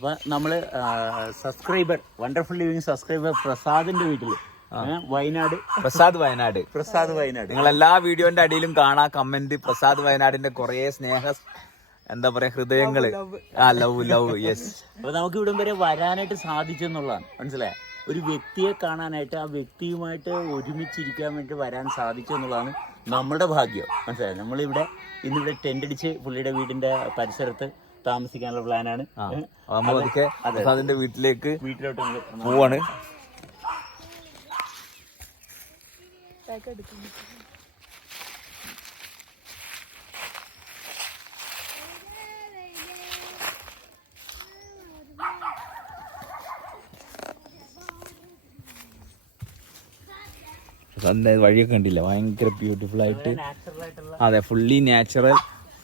അപ്പൊ നമ്മള് subscriber wonderful living subscriber പ്രസാദിന്റെ വീട്ടില് വയനാട് പ്രസാദ് വയനാട് നിങ്ങൾ എല്ലാ വീഡിയോന്റെ അടിയിലും കാണാ കമന്റ് പ്രസാദ് വയനാടിന്റെ കുറെ സ്നേഹ എന്താ പറയാ ഹൃദയങ്ങള് ലവ് യെസ്. അപ്പൊ നമുക്ക് ഇവിടം വരെ വരാനായിട്ട് സാധിച്ചെന്നുള്ളതാണ്. മനസ്സിലായ ഒരു വ്യക്തിയെ കാണാനായിട്ട് ആ വ്യക്തിയുമായിട്ട് ഒരുമിച്ചിരിക്കാൻ വേണ്ടി വരാൻ സാധിച്ചു എന്നുള്ളതാണ് നമ്മുടെ ഭാഗ്യം. മനസ്സിലായി. നമ്മളിവിടെ ഇന്നിവിടെ ടെന്റ് അടിച്ച് പുള്ളിയുടെ വീടിന്റെ പരിസരത്ത് താമസിക്കാനുള്ള പ്ലാനാണ്. അതിന്റെ വീട്ടിലോട്ട് പോവാണ്. വഴിയൊക്കെ കണ്ടില്ല, ഭയങ്കര ബ്യൂട്ടിഫുൾ ആയിട്ട്. അതെ, ഫുള്ളി നാച്ചുറൽ,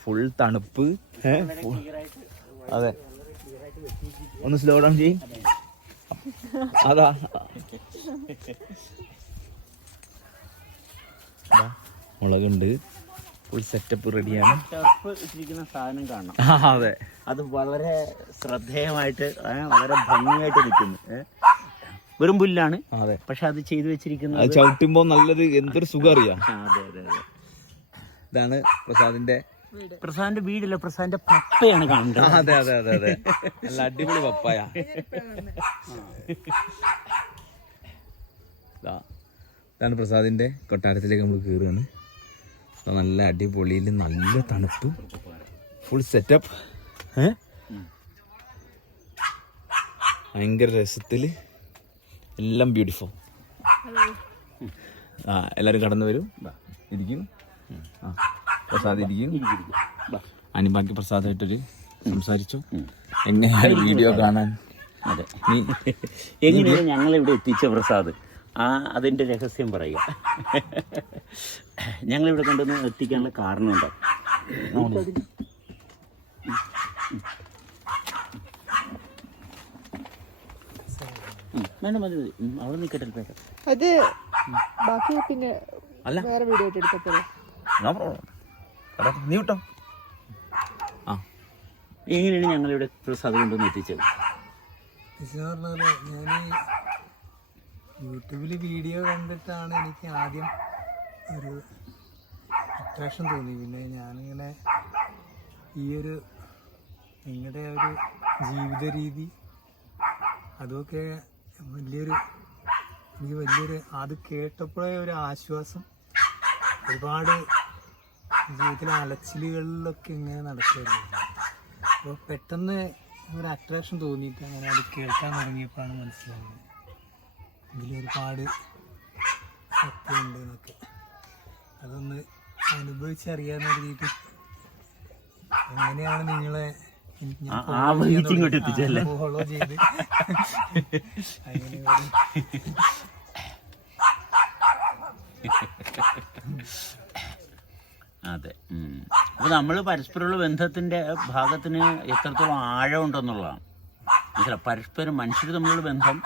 ഫുൾ തണുപ്പ്. അതെ, ഒന്ന് സ്ലോ ഡൗൺ ചെയ്യും. അതാ മുളകുണ്ട്, ഫുൾ സെറ്റപ്പ് റെഡിയാണ്. സാധനം കാണാം. അതെ, അത് വളരെ ശ്രദ്ധേയമായിട്ട് വളരെ ഭംഗിയായിട്ട് നിൽക്കുന്നു. വെറും പുല്ലാണ്, പക്ഷെ അത് ചെയ്തു വെച്ചിരിക്കുന്നത് ചവിട്ടുമ്പോ നല്ലത് എന്തൊരു സുഖം അറിയാം. അതെ അതെ അതെ. ഇതാണ് പ്രസാദിന്റെ വീടില്ല, പ്രസാദിന്റെ പപ്പയാണ് കാണുന്നത്. അതെ അതെ അതെ അതെ, നല്ല അടിപൊളി പപ്പായ. ഇതാണ് പ്രസാദിന്റെ കൊട്ടാരത്തിലേക്ക് നമ്മൾ കയറുകയാണ്. നല്ല അടിപൊളിയിൽ നല്ല തണുപ്പ്, ഫുൾ സെറ്റപ്പ്, ഭയങ്കര രസത്തില്, എല്ലാം ബ്യൂട്ടിഫുൾ. എല്ലാരും കടന്നു വരും, ഇരിക്കും. പ്രസാദ് ഇരിക്കും. അനിബാക്കി പ്രസാദായിട്ടൊരു സംസാരിച്ചു. എങ്ങനെയാണ് വീഡിയോ കാണാൻ? അതെ, എങ്ങനെയാണ് ഞങ്ങളിവിടെ എത്തിച്ച പ്രസാദ്? അതിൻ്റെ രഹസ്യം പറയുക. ഞങ്ങളിവിടെ കൊണ്ടുവന്ന് എത്തിക്കാനുള്ള കാരണമുണ്ടോ? വേണ്ട, മതി മതി, അവിടെ നിൽക്കട്ടെ. അത് ബാക്കി പിന്നെ വേറെ വീഡിയോ എടുത്തപ്പോൾ നീ വിട്ടോ. എങ്ങനെയാണ് ഞങ്ങളിവിടെ പ്രസാദ് കൊണ്ടുവന്ന് എത്തിച്ചത്? ഞാൻ യൂട്യൂബിൽ വീഡിയോ കണ്ടിട്ടാണ് എനിക്ക് ആദ്യം ഒരു അട്രാക്ഷൻ തോന്നി. പിന്നെ ഞാനിങ്ങനെ ഈ ഒരു നിങ്ങളുടെ ഒരു ജീവിത രീതി അതൊക്കെ എനിക്ക് വലിയൊരു അത് കേട്ടപ്പോഴേ ഒരു ആശ്വാസം. ഒരുപാട് ജീവിതത്തിലെ അലച്ചിലുകളിലൊക്കെ ഇങ്ങനെ നടക്കുമായിരുന്നു. അപ്പോൾ പെട്ടെന്ന് ഒരു അട്രാക്ഷൻ തോന്നിയിട്ട് അങ്ങനെ അത് കേൾക്കാൻ തുടങ്ങിയപ്പോഴാണ് മനസ്സിലായത് ഇതിലൊരുപാട് സത്യമുണ്ട് എന്നൊക്കെ. അതൊന്ന് അനുഭവിച്ചറിയാന്ന് കരുതിയിട്ട് എങ്ങനെയാണ് നിങ്ങളെ ഫോളോ ചെയ്ത് അങ്ങനെ അതെ. അപ്പോൾ നമ്മൾ പരസ്പരമുള്ള ബന്ധത്തിൻ്റെ ഭാഗത്തിന് എത്രത്തോളം ആഴമുണ്ടെന്നുള്ളതാണ് മനസ്സിലായി. പരസ്പരം മനുഷ്യർ തമ്മിലുള്ള ബന്ധം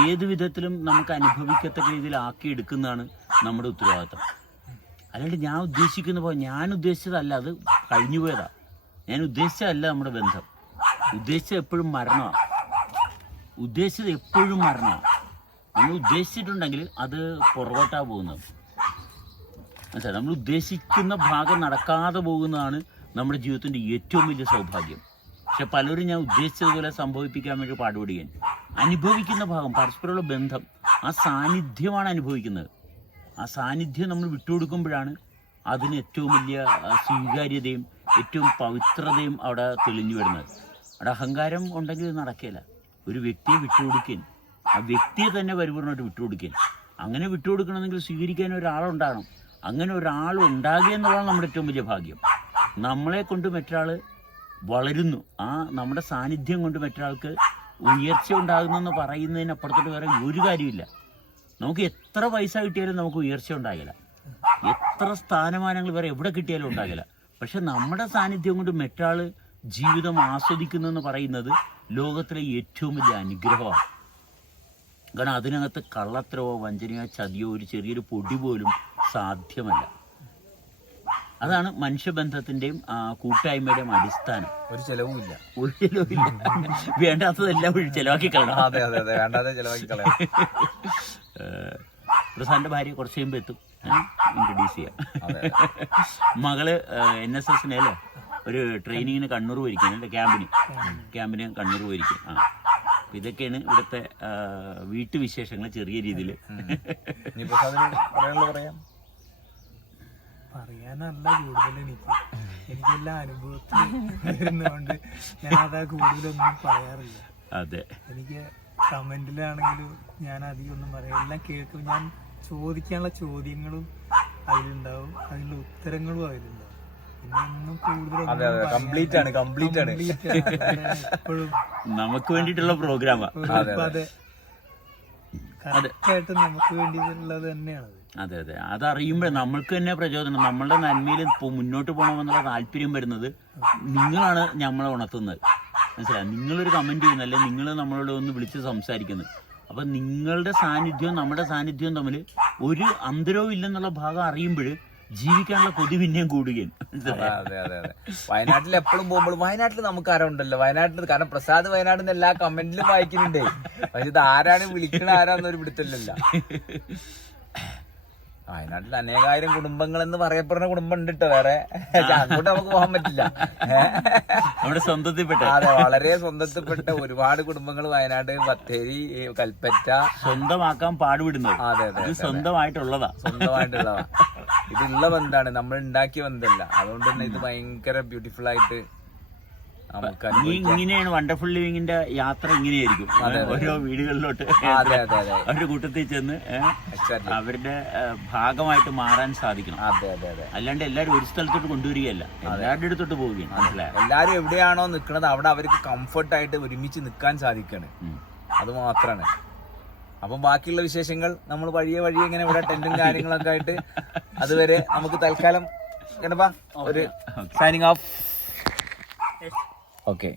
ഏത് വിധത്തിലും നമുക്ക് അനുഭവിക്കത്തക്ക രീതിയിൽ ആക്കിയെടുക്കുന്നതാണ് നമ്മുടെ ഉത്തരവാദിത്തം. അല്ലാണ്ട് ഞാൻ ഉദ്ദേശിച്ചതല്ല, അത് കഴിഞ്ഞു പോയതാണ്. ഞാൻ ഉദ്ദേശിച്ചതല്ല നമ്മുടെ ബന്ധം. ഉദ്ദേശിച്ചത് എപ്പോഴും മരണമാണ്. നമ്മൾ ഉദ്ദേശിച്ചിട്ടുണ്ടെങ്കിൽ അത് പുറകോട്ടാണ് പോകുന്നത്. മനസ്സിലായി. നമ്മൾ ഉദ്ദേശിക്കുന്ന ഭാഗം നടക്കാതെ പോകുന്നതാണ് നമ്മുടെ ജീവിതത്തിൻ്റെ ഏറ്റവും വലിയ സൗഭാഗ്യം. പക്ഷെ പലരും ഞാൻ ഉദ്ദേശിച്ചതുപോലെ സംഭവിപ്പിക്കാൻ വേണ്ടി പാടുപെടുകയാണ്. അനുഭവിക്കുന്ന ഭാഗം, പരസ്പരമുള്ള ബന്ധം, ആ സാന്നിധ്യമാണ് അനുഭവിക്കുന്നത്. ആ സാന്നിധ്യം നമ്മൾ വിട്ടുകൊടുക്കുമ്പോഴാണ് അതിന് ഏറ്റവും വലിയ സ്വീകാര്യതയും ഏറ്റവും പവിത്രതയും അവിടെ തെളിഞ്ഞു വരുന്നത്. അവിടെ അഹങ്കാരം ഉണ്ടെങ്കിൽ ഇത് നടക്കില്ല. ഒരു വ്യക്തിയെ വിട്ടുകൊടുക്കാൻ, ആ വ്യക്തിയെ തന്നെ പരിപൂർണ്ണമായിട്ട് വിട്ടുകൊടുക്കാൻ. അങ്ങനെ വിട്ടുകൊടുക്കണമെങ്കിൽ സ്വീകരിക്കാൻ ഒരാളുണ്ടാകണം. അങ്ങനെ ഒരാൾ ഉണ്ടാകുക എന്നുള്ളതാണ് നമ്മുടെ ഏറ്റവും വലിയ ഭാഗ്യം. നമ്മളെ കൊണ്ട് മറ്റൊരാൾ വളരുന്നു, ആ നമ്മുടെ സാന്നിധ്യം കൊണ്ട് മറ്റൊരാൾക്ക് ഉയർച്ച ഉണ്ടാകുന്നെന്ന് പറയുന്നതിനപ്പുറത്തോട്ട് വേറെ ഒരു കാര്യമില്ല. നമുക്ക് എത്ര പൈസ കിട്ടിയാലും നമുക്ക് ഉയർച്ച ഉണ്ടാകില്ല, എത്ര സ്ഥാനമാനങ്ങൾ വേറെ എവിടെ കിട്ടിയാലും ഉണ്ടാകില്ല. പക്ഷെ നമ്മുടെ സാന്നിധ്യം കൊണ്ട് മറ്റൊരാൾ ജീവിതം ആസ്വദിക്കുന്നു എന്ന് പറയുന്നത് ലോകത്തിലെ ഏറ്റവും വലിയ അനുഗ്രഹമാണ്. കാരണം അതിനകത്ത് കള്ളത്തരവോ വഞ്ചനയോ ചതിയോ ഒരു ചെറിയൊരു പൊടി പോലും സാധ്യമല്ല. അതാണ് മനുഷ്യബന്ധത്തിന്റെയും കൂട്ടായ്മയുടെയും അടിസ്ഥാനം. ഒരു ചെലവും ഇല്ല, ഒരു ചെലവില്ല, വേണ്ടാത്തതെല്ലാം ചെലവാക്കി കളയണം. അതെ അതെ അതെ, വേണ്ടാതെ ചെലവാക്കി കളയാം. പ്രസാദിന്റെ ഭാര്യ കുറച്ച് കഴിയുമ്പോൾ എത്തും, ഇൻട്രൊഡ്യൂസ് ചെയ്യാം. മകള് NSS-ന് അല്ലേ ഒരു ട്രെയിനിങ്ങിന് കണ്ണൂർ പോയിരിക്കുന്നത്, ക്യാമ്പിന് കണ്ണൂർ പോയിരിക്കും. ഇതൊക്കെയാണ് ഇവിടുത്തെ വീട്ടുവിശേഷങ്ങൾ ചെറിയ രീതിയിൽ. പറയാനല്ല കൂടുതൽ എനിക്കെല്ലാം അനുഭവത്തിൽ വരുന്നതുകൊണ്ട് ഞാൻ അതാ കൂടുതലൊന്നും പറയാറില്ല. അതെ, എനിക്ക് കമന്റിലാണെങ്കിലും ഞാൻ അധികം ഒന്നും പറയാം. എല്ലാം കേൾക്കും. ഞാൻ ചോദിക്കാനുള്ള ചോദ്യങ്ങളും അതിലുണ്ടാവും, അതിനുള്ള ഉത്തരങ്ങളും അതിലുണ്ടാവും. പിന്നെ ഒന്നും കൂടുതൽ കംപ്ലീറ്റ് ആണ് എപ്പോഴും നമുക്ക് വേണ്ടിയിട്ടുള്ള പ്രോഗ്രാമാ. അതെ, കറക്റ്റായിട്ട് നമുക്ക് വേണ്ടിയിട്ടുള്ളത് തന്നെയാണത്. അതെ അതെ, അതറിയുമ്പോൾ നമ്മൾക്ക് തന്നെ പ്രചോദനം, നമ്മളുടെ നന്മയിൽ മുന്നോട്ട് പോകണമെന്നുള്ള താല്പര്യം വരുന്നത് നിങ്ങളാണ് നമ്മളെ ഉണർത്തുന്നത്. മനസ്സിലായി? നിങ്ങളൊരു കമന്റ് ചെയ്യുന്നത്, അല്ലെങ്കിൽ നിങ്ങൾ നമ്മളോട് ഒന്ന് വിളിച്ച് സംസാരിക്കുന്നത്. അപ്പൊ നിങ്ങളുടെ സാന്നിധ്യവും നമ്മുടെ സാന്നിധ്യവും തമ്മിൽ ഒരു അന്തരവും ഇല്ലെന്നുള്ള ഭാഗം അറിയുമ്പോൾ ജീവിക്കാനുള്ള കൊതി പിന്നെയും കൂടുകയും. അതെ അതെ അതെ, വയനാട്ടിൽ എപ്പോഴും പോകുമ്പോൾ വയനാട്ടിൽ നമുക്ക് ആരുണ്ടല്ലോ വയനാട്ടിൽ, കാരണം പ്രസാദ് വയനാടിന്ന് എല്ലാ കമന്റിലും വായിക്കുന്നുണ്ടേ. പക്ഷെ ഇത് ആരാണ് വിളിക്കണ ആരാന്നൊരു പിടുത്തല്ല. വയനാട്ടിൽ അനേകായിരം കുടുംബങ്ങൾ എന്ന് പറയപ്പെടുന്ന കുടുംബം ഉണ്ട് കേട്ടോ. വേറെ അങ്ങോട്ട് നമുക്ക് പോകാൻ പറ്റില്ല. നമ്മുടെ സ്വന്തത്തിൽപ്പെട്ട, അതെ, വളരെ സ്വന്തത്തിൽപ്പെട്ട ഒരുപാട് കുടുംബങ്ങൾ വയനാട്, ബത്തേരി, കൽപ്പറ്റ സ്വന്തമാക്കാൻ പാടുപെടുന്നത്. അതെ അതെ, സ്വന്തമായിട്ടുള്ളതാ. ഇതുള്ള ബന്ധമാണ്, നമ്മൾ ഉണ്ടാക്കിയ ബന്ധമല്ല. അതുകൊണ്ട് തന്നെ ഇത് ഭയങ്കര ബ്യൂട്ടിഫുൾ ആയിട്ട് നമുക്ക് ഇങ്ങനെയാണ് വണ്ടർഫുൾ ലിവിങ്ങിന്റെ യാത്ര. ഇങ്ങനെയായിരിക്കും ഓരോ വീടുകളിലോട്ട് അവരുടെ കൂട്ടത്തിൽ ചെന്ന് അവരുടെ ഭാഗമായിട്ട് മാറാൻ സാധിക്കണം. അല്ലാണ്ട് എല്ലാവരും ഒരു സ്ഥലത്തോട്ട് കൊണ്ടുവരികയല്ല, എല്ലാവരുടെ അടുത്തോട്ട് പോവുകയാണ്. മനസ്സിലായോ? എല്ലാരും എവിടെയാണോ നിൽക്കുന്നത് അവിടെ അവർക്ക് കംഫർട്ടായിട്ട് ഒരുമിച്ച് നിൽക്കാൻ സാധിക്കാണ്. അത് മാത്രമാണ്. അപ്പം ബാക്കിയുള്ള വിശേഷങ്ങൾ നമ്മൾ വഴിയെ ഇങ്ങനെ ഇവിടെ ടെന്റും കാര്യങ്ങളൊക്കെ ആയിട്ട് അതുവരെ നമുക്ക് തൽക്കാലം ഒരു സൈനിങ് ഓഫ്. ഓക്കെ.